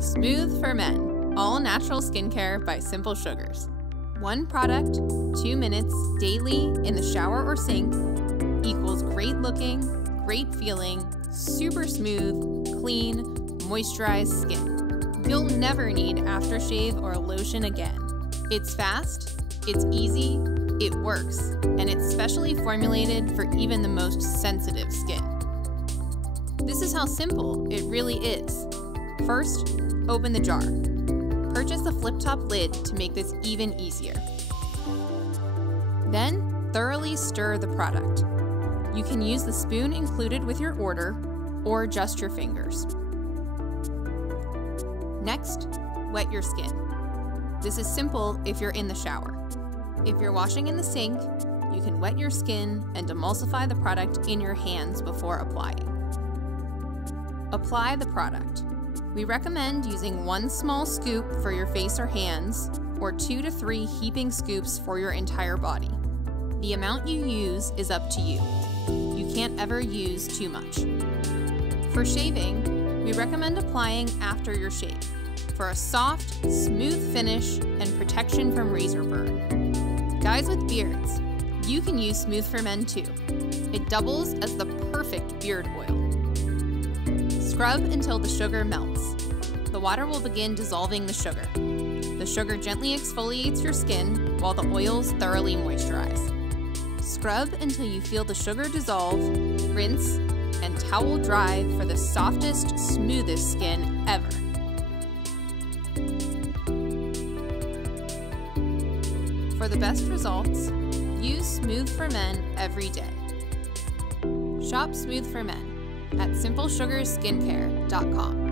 Smooth for Men, all natural skincare by Simple Sugars. One product, 2 minutes daily in the shower or sink equals great looking, great feeling, super smooth, clean, moisturized skin. You'll never need aftershave or lotion again. It's fast, it's easy, it works, and it's specially formulated for even the most sensitive skin. This is how simple it really is. First, open the jar. Purchase a flip-top lid to make this even easier. Then, thoroughly stir the product. You can use the spoon included with your order, or just your fingers. Next, wet your skin. This is simple if you're in the shower. If you're washing in the sink, you can wet your skin and emulsify the product in your hands before applying. Apply the product. We recommend using 1 small scoop for your face or hands, or 2 to 3 heaping scoops for your entire body. The amount you use is up to you. You can't ever use too much. For shaving, we recommend applying after your shave for a soft, smooth finish and protection from razor burn. Guys with beards, you can use Smooth for Men too. It doubles as the perfect beard oil. Scrub until the sugar melts. The water will begin dissolving the sugar. The sugar gently exfoliates your skin while the oils thoroughly moisturize. Scrub until you feel the sugar dissolve, rinse, and towel dry for the softest, smoothest skin ever. For the best results, use Smooth for Men every day. Shop Smooth for Men at simplesugarskincare.com.